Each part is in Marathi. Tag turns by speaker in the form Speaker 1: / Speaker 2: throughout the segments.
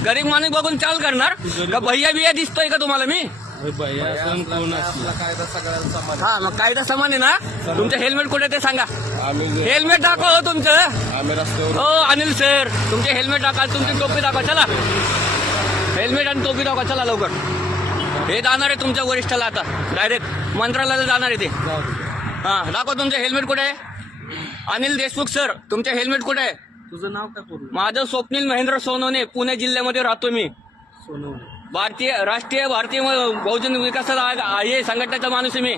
Speaker 1: गरीब माणूस बघून चाल करणार का? भैया बिया दिसतोय का तुम्हाला मी?
Speaker 2: कायदा सगळ्यांना समान
Speaker 1: हा मग कायदा समान आहे ना. तुमचं हेल्मेट कुठे ते सांगा.
Speaker 2: आम्ही
Speaker 1: हेल्मेट दाखवा हो तुमचं.
Speaker 2: आम्ही रस्त्यावर
Speaker 1: हो अनिल सर, तुमचे हेल्मेट दाखवा, तुमची टोपी दाखवा. चला हेल्मेट आणि टोपी दाखवा. चला लवकर. हे जाणार आहे तुमच्या वरिष्ठाला आता डायरेक्ट मंत्रालयाला जाणार आहे ते. हा दाखवा तुमचं हेल्मेट कुठे आहे. अनिल देशमुख सर, तुमचे हेल्मेट कुठे आहे?
Speaker 3: तुझं नाव काय पूर्ण?
Speaker 1: माझं स्वप्नील महेंद्र सोनवणे, पुणे जिल्ह्यामध्ये राहतो मी.
Speaker 3: सोनवणे.
Speaker 1: राष्ट्रीय भारतीय बहुजन विकासाला हे संघटनेचा माणूस आहे मी.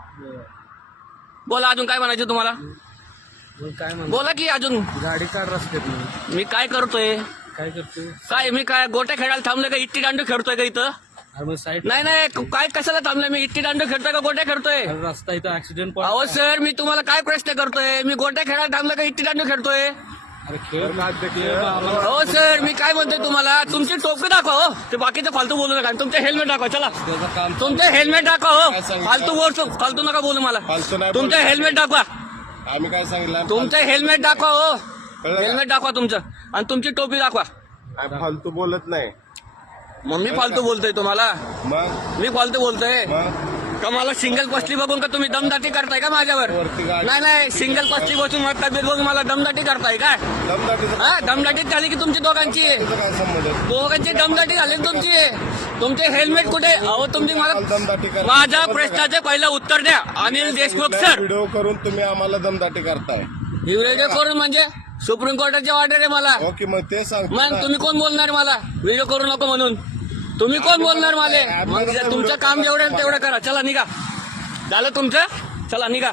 Speaker 1: बोला अजून काय म्हणायचं तुम्हाला?
Speaker 3: काय म्हणतो?
Speaker 1: बोला की अजून.
Speaker 3: गाडी काढ रस्त्यात.
Speaker 1: मी काय करतोय?
Speaker 3: काय करतोय?
Speaker 1: काय मी काय गोट्या खेळायला थांबलोय का? इट्टी दांडू खेळतोय का इथं?
Speaker 3: अरे मग साईड
Speaker 1: नाही नाही काय कशाला थांबलोय मी? इट्टी दांडू खेळतोय का गोट्या खेळतोय?
Speaker 3: रस्ता इथं ऍक्सिडेंट
Speaker 1: अहो सर, मी तुम्हाला काय प्रश्न करतोय? मी गोट्या खेळायला थांबलोय का इट्टी दांडू खेळतोय?
Speaker 3: अरे खेळ
Speaker 1: हो सर, मी काय म्हणतोय तुम्हाला, तुमची टोपी दाखवा हो. ते बाकीचं फालतू बोलू नका. तुमचे हेल्मेट दाखवा. चला
Speaker 3: त्याचं काम
Speaker 1: तुमचे हेल्मेट दाखवा हो.
Speaker 2: काय सांगितलं?
Speaker 1: फालतू नका बोलू मला.
Speaker 2: फालतू नाही
Speaker 1: तुमचं
Speaker 2: बोलतो.
Speaker 1: हेल्मेट दाखवा.
Speaker 2: आम्ही काय सांगितलं
Speaker 1: तुमचं हेल्मेट दाखवा हो.
Speaker 2: कळलं का?
Speaker 1: हेल्मेट दाखवा तुमचं आणि तुमची टोपी दाखवा.
Speaker 2: आम्ही फालतू बोलत नाही.
Speaker 1: मग मी फालतू बोलतोय तुम्हाला?
Speaker 2: मग
Speaker 1: मी फालतू बोलतोय
Speaker 2: मग
Speaker 1: का? मला सिंगल पस्ती बघून का तुम्ही दमदाटी करताय का माझ्यावर?
Speaker 2: वरती गाडी
Speaker 1: नाही नाही, सिंगल पस्ती बसून मला तब्येत बघून मला दमदाटी करताय का?
Speaker 2: दमदाटीचं
Speaker 1: हा दमदाटी झाली की तुमची दोघांची.
Speaker 2: काय संबंध आहे?
Speaker 1: दोघांची दमदाटी झाली ना तुमची. तुमचे हेल्मेट कुठे? अहो तुम्ही मला
Speaker 2: दमदाटी करताय.
Speaker 1: माझ्या प्रश्नाचे पहिलं उत्तर द्या. अनिल देशमुख सर,
Speaker 2: व्हिडिओ करून तुम्ही आम्हाला दमदाटी करताय.
Speaker 1: ही व्हिडिओ करून म्हणजे सुप्रीम कोर्टाची ऑर्डर आहे मला.
Speaker 2: ओके मग ते सांगतो
Speaker 1: मग
Speaker 2: ना.
Speaker 1: तुम्ही कोण बोलणार मला व्हिडिओ करू नको म्हणून? तुम्ही कोण बोलणार मला? मग तुमचं काम जेवढं आहे तेवढं करा. चला निघा. झालं तुमचं? चला निघा.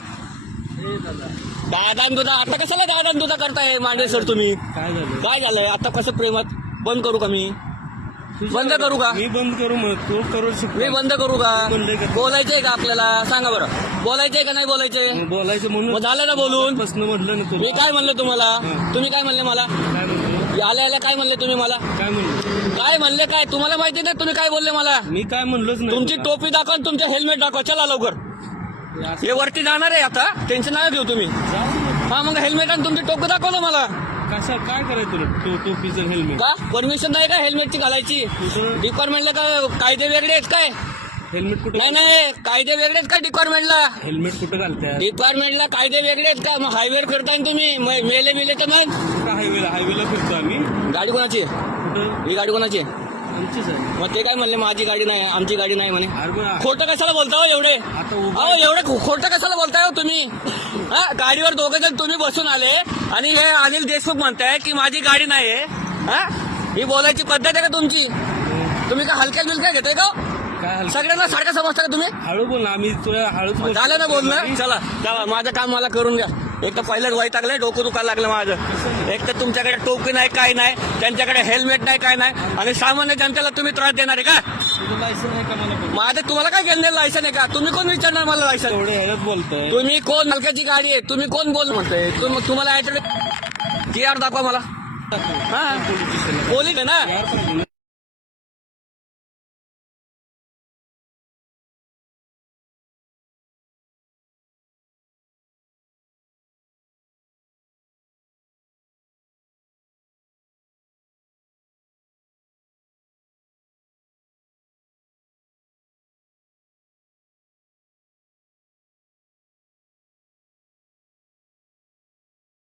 Speaker 1: दादा दुधा आता कशाला दादा दुधा करताय मांडे सर तुम्ही?
Speaker 3: काय झालं?
Speaker 1: काय झालंय आता? कसं प्रेमात बंद करू का मी? बंद करू का?
Speaker 3: मी बंद करू म्हणत तू करू शकतो.
Speaker 1: मी बंद करू का?
Speaker 3: म्हणलंय का?
Speaker 1: बोलायचंय का आपल्याला? सांगा बरं. बोलायचंय का नाही बोलायचंय?
Speaker 3: बोलायचं म्हणून
Speaker 1: मग झालं ना बोलून?
Speaker 3: प्रश्न म्हटलं ना
Speaker 1: मी
Speaker 3: तुला.
Speaker 1: काय म्हणलं तुम्हाला? तुम्ही काय म्हणले मला?
Speaker 3: काय म्हणतो?
Speaker 1: आल्या आल्या काय म्हणले तुम्ही मला?
Speaker 3: काय म्हणलो?
Speaker 1: काय म्हणले काय? तुम्हाला माहिती ना तुम्ही काय बोलले मला?
Speaker 3: मी काय म्हणलोच नाही.
Speaker 1: तुमची
Speaker 3: तुला.
Speaker 1: टोपी दाखवा आणि तुमचं हेल्मेट दाखवा. चला लवकर.
Speaker 3: असं-
Speaker 1: हे वरती जाणार आहे आता. टेन्शन नाही घेऊ तुम्ही.
Speaker 3: जाऊ दे.
Speaker 1: हा मग हेल्मेट आणि तुमची टोपी दाखवा ना मला.
Speaker 3: कशा काय करायचं तुला? टोपीचं हेल्मेट
Speaker 1: का परमिशन नाही का हेल्मेटची घालायची?
Speaker 3: तुझं
Speaker 1: डिपार्टमेंटला का कायदे वेगळे आहेत काय?
Speaker 3: हेल्मेट कुठं?
Speaker 1: नाही नाही, कायदे वेगळे आहेत का डिपार्टमेंटला?
Speaker 3: हेल्मेट कुठं घालताय?
Speaker 1: डिपार्टमेंटला कायदे वेगळे आहेत का? मग हायवेवर फिरताय ना तुम्ही मेले मेले तर मग
Speaker 3: कुठं हायवेला फिरतो आम्ही.
Speaker 1: गाडी कोणाची?
Speaker 3: कुठं?
Speaker 1: ही गाडी कोणाची?
Speaker 3: आमचीच आहे.
Speaker 1: मग ते काय म्हणले माझी गाडी नाही, आमची गाडी नाही म्हणे.
Speaker 3: अरे मग
Speaker 1: खोटं कशाला बोलता हो एवढे?
Speaker 3: आता उभा
Speaker 1: अहो एवढे खोटं कशाला बोलताय हो तुम्ही? हा गाडीवर दोघे जण तुम्ही बसून आले आणि हे अनिल देशमुख म्हणताय की माझी गाडी नाहीये. हा ही बोलायची पद्धत आहे का तुमची? तुम्ही का हलक्या बिलक्या घेताय का?
Speaker 3: काय हलकं?
Speaker 1: सगळ्यांना सारखं समजता का तुम्ही?
Speaker 3: हळू बोल ना. आम्ही तुला हळूच बोलतो.
Speaker 1: झालं ना बोलणं? चला चला, माझं काम मला करून घ्या. एक तर पहिलंच वाईट लागलंय, डोकं दुखायला लागलं माझं. एक तर तुमच्याकडे टोपी नाही, काय नाही, त्यांच्याकडे हेल्मेट नाही, काय नाही, आणि सामान्य जनतेला तुम्ही त्रास देणार आहे का?
Speaker 3: तुझं लायसन आहे का मला पण?
Speaker 1: माझं तुम्हाला काय घेणं लायसन आहे का? तुम्ही कोण विचारणार मला लायसन?
Speaker 3: एवढे ह्याच्यात बोलतोय.
Speaker 1: तुम्ही कोण? हलक्याची गाडी आहे, तुम्ही कोण बोल म्हणताय? तुम्हाला याच्याकडे TR दाखवा मला. हा
Speaker 3: पोलीस स्टेशनला.
Speaker 1: पोलीस आहे ना?
Speaker 3: यार पण